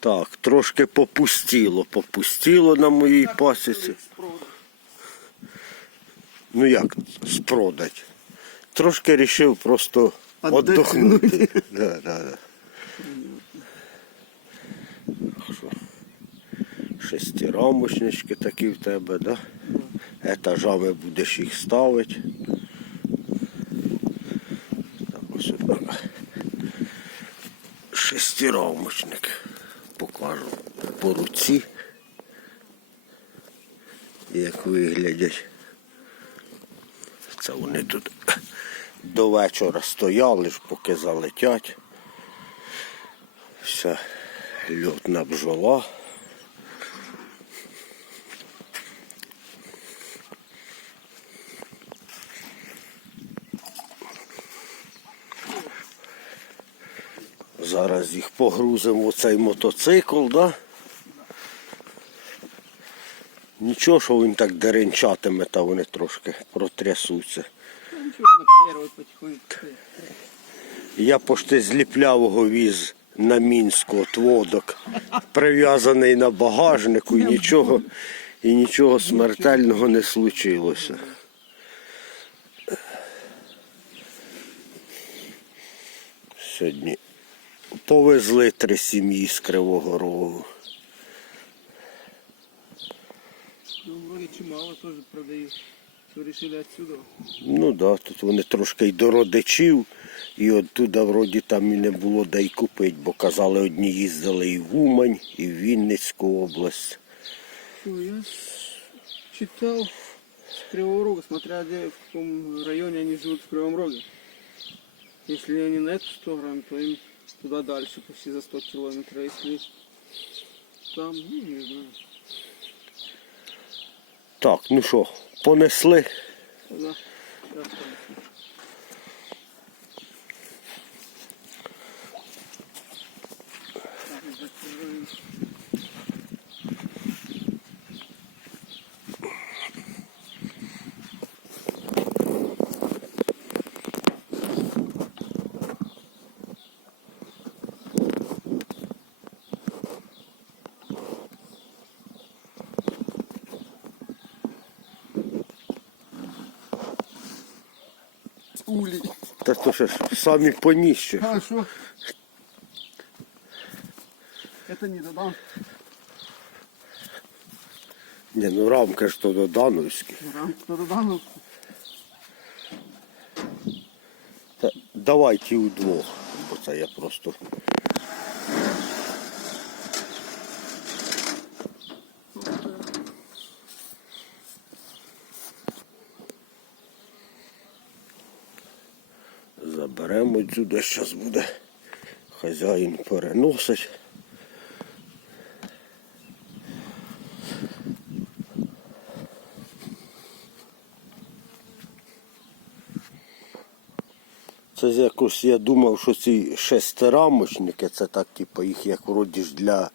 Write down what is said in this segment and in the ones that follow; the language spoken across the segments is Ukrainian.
Так, трошки попустіло, попустіло на моїй пасіці. Ну як спродать? Трошки рішив просто віддохнути. Да, да, да. Шестирамочнички такі в тебе, да? Етажами будеш їх ставити. Так, ось отак. Шестирамочник. Покажу по руці. Як виглядять. Це вони тут до вечора стояли ж, поки залетять. Вся льотна бджола. Зараз їх погрузимо в цей мотоцикл, да? Нічого, що він так деренчатиме, та вони трошки протрясуться. Я пошти з ліплявого віз на Мінську от водок, прив'язаний на багажнику і нічого, і нічого смертельного не случилося. Сьогодні повезли три сім'ї з Кривого Рогу. Ну, вроде чимало тоже продают. Что решили отсюда? Ну да, тут вони трошки й до родичів, і оттуда вроді там і не було де й купити, бо казали, одні їздили і в Умань, і в Вінницьку область. Что, я читал с Кривого Рога, смотря где, в каком районе они живут в Кривом Роге. Если они на эту сторону, то им туда дальше, почти за 100 километров. Если там, ну, не знаю. Так, ну що, понесли. Да, сейчас там. Улей. Та то що ж, самі поніще. Хорошо. Это не додам. Не, ну рамка ж то додановські. Рамку додам. Та давайте удвох, бо це я просто. Заберемо сюди, зараз буде хазяїн переносить. Це якось я думав, що ці шестирамочники, це так, типу, їх як вроді ж для,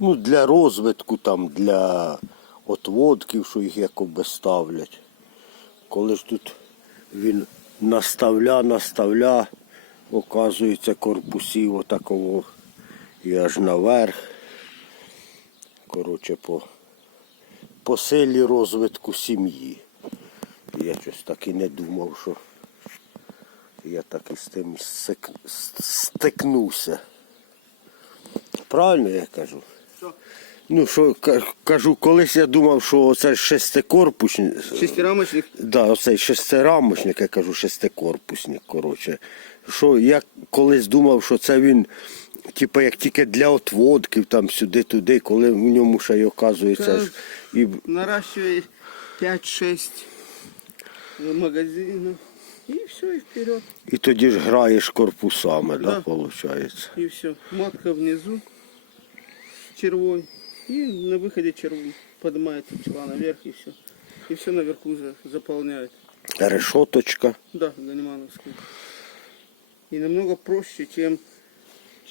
ну, для розвитку, там, для отводків, що їх якоби ставлять. Коли ж тут він наставля, наставля, оказується корпусів отакого і аж наверх. Коротше, по, по силі розвитку сім'ї. Я щось так і не думав, що я так і з тим стик- стикнувся. Правильно я кажу? Ну, що кажу, колись я думав, що це шестикорпусник. Шестирамочник. Да, оцей шестирамочник, я кажу, шестикорпусник, коротше. Що я колись думав, що це він, типу, як тільки для отводків, там сюди-туди, коли в ньому ще й оказується ж і Наращивай 5-6 магазинов. И все, и вперед. І тоді ж граєш корпусами, да, Да. виходить. И все. Матка внизу с червой. И на выходе черву поднимается пчела наверх и все. И все наверху за- заполняет. Решоточка. Да, Ганимановская. И намного проще, чем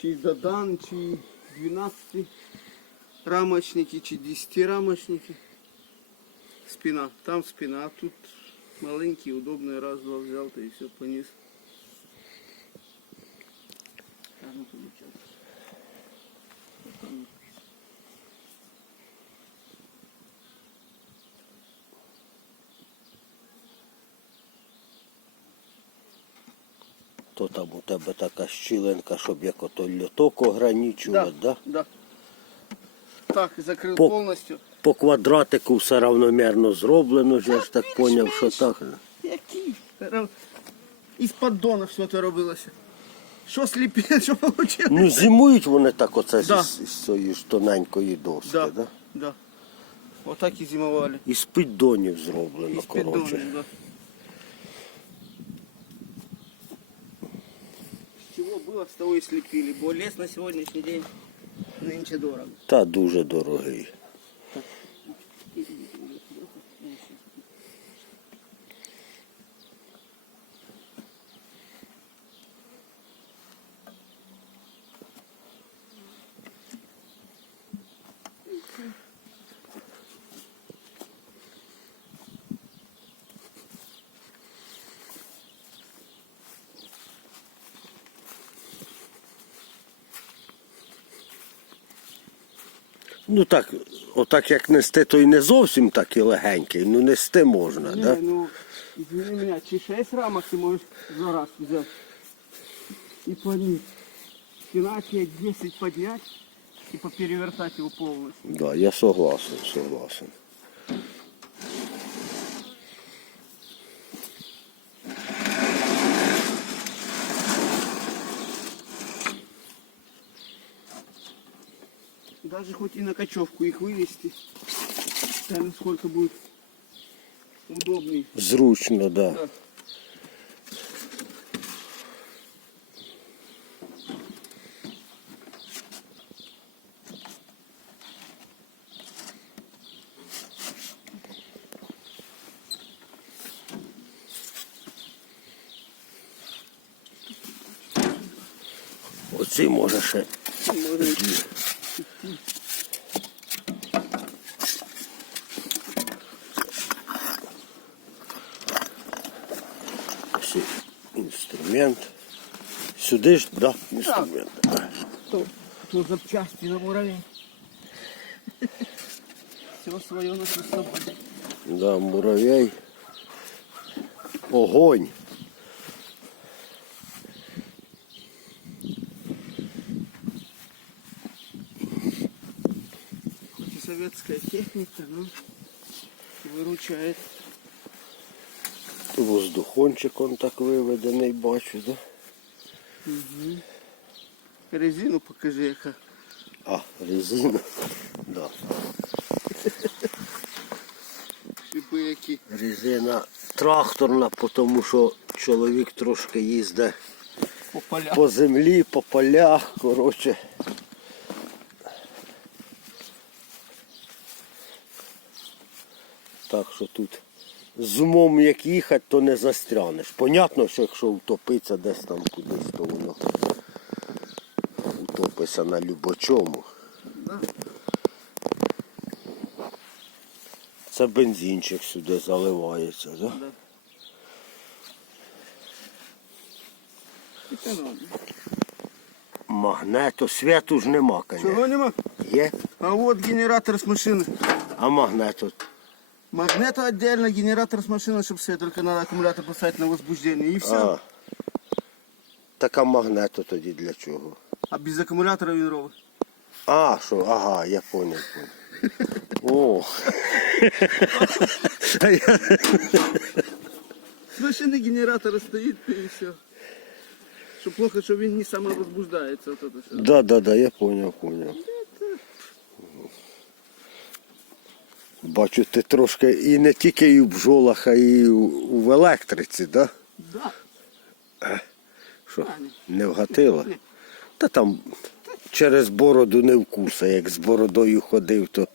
чи Додан, чи 12 рамочники, чи 10 рамочники. Спина. Там спина, а тут маленький, удобный. Раз, два взял, ты и все, понес. То там у тебе така щіленка, щоб як ото льоток ограничувати, да? да. Так, закрыл По- полностью. По квадратику все равномірно зроблено, ж я ж так поняв, що так. Які? Ра- Із поддона все це робилося. Що сліпі, що вийшло? Ну, зимують вони так оце Да. з, з цієї ж тоненької доски, Да, да? да. Отак і зимували. Із піддонів зроблено, Із коротше. да. З того і сліпили, бо ліс на сьогоднішній день нинче дорого. Та дуже дорогий. Ну так, отак як нести, то й не зовсім так і легенький, ну нести можна, так? да? ну, извини меня, чи шесть рамок ты можешь за раз взять и поднять. як 10 поднять и поперевертать его полностью. Да, я согласен, согласен. Даже хоть и на кочевку их вывести, там сколько будет удобней. Зручно, да. Да. Оці може ще. Может, Сюди ж, да, інструмент. то, то запчасти на муравей. Все свое ношу с. Да, муравей. Огонь. Хоть и советская техника, но выручает. Воздухончик он так виведений, бачу, да? Резину покажи, яка. А, резина. Да. Шипи які. Резина тракторна, тому що чоловік трошки їздить По полях. по землі, по полях, коротше. Так що тут з умом як їхати, то не застрянеш. Понятно, що якщо втопиться десь там кудись, то воно утопиться на любочому. Це бензинчик сюди заливається, да? Да. Магнето, святу ж нема, конечно. Чого нема? Є, А от генератор з машини. а магнето Магнето отдельно, генератор з машини, щоб все, тільки треба акумулятор поставити на возбуждение. І все. А. Така магнето тоді для чого? А без акумулятора він робить. А, що, ага, я понял, понял. О. А я- З машини генератор стоїть і все. Що плохо, що він не самовозбуждається. От это все. Да, да, да, я понял, понял. Бачу, ти трошки і не тільки і в бджолах, а і у- в електриці, да? Да. Що, не вгатила? Та там через бороду не вкуса, як з бородою ходив, то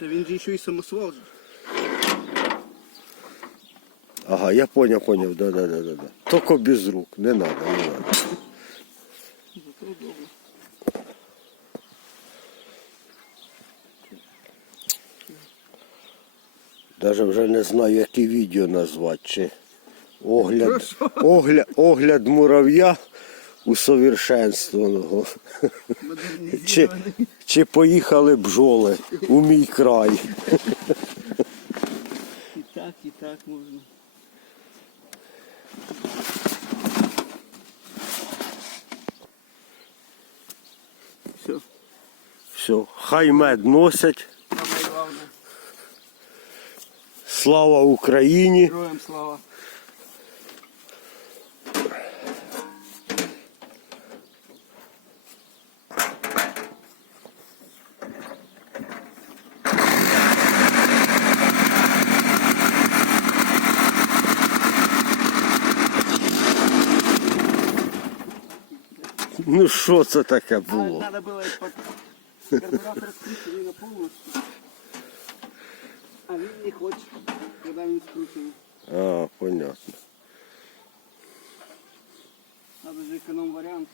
Та він же ще й самосвал. Ага, я понял, понял, да, да, да, да. Только без рук, не надо, не надо. Даже вже не знаю, яке відео назвати. Чи огляд, огляд, огляд мурав'я усовершенствованого. Чи, чи поїхали бджоли у мій край. І так, і так можна. Все, Все, хай мед носять. Слава Україні! Героям слава. Ну що це таке було? было под карбюратор скручений на полностью. А він не хоче, коли він скручений. А, понятно. Надо же економ варіант.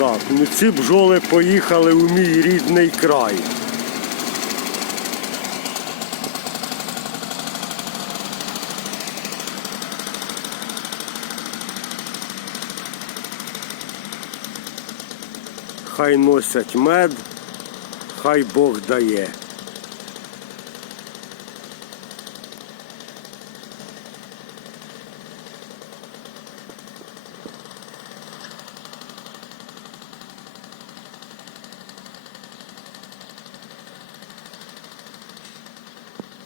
Так, ну ці бджоли поїхали у мій рідний край. Хай носять мед, хай Бог дає.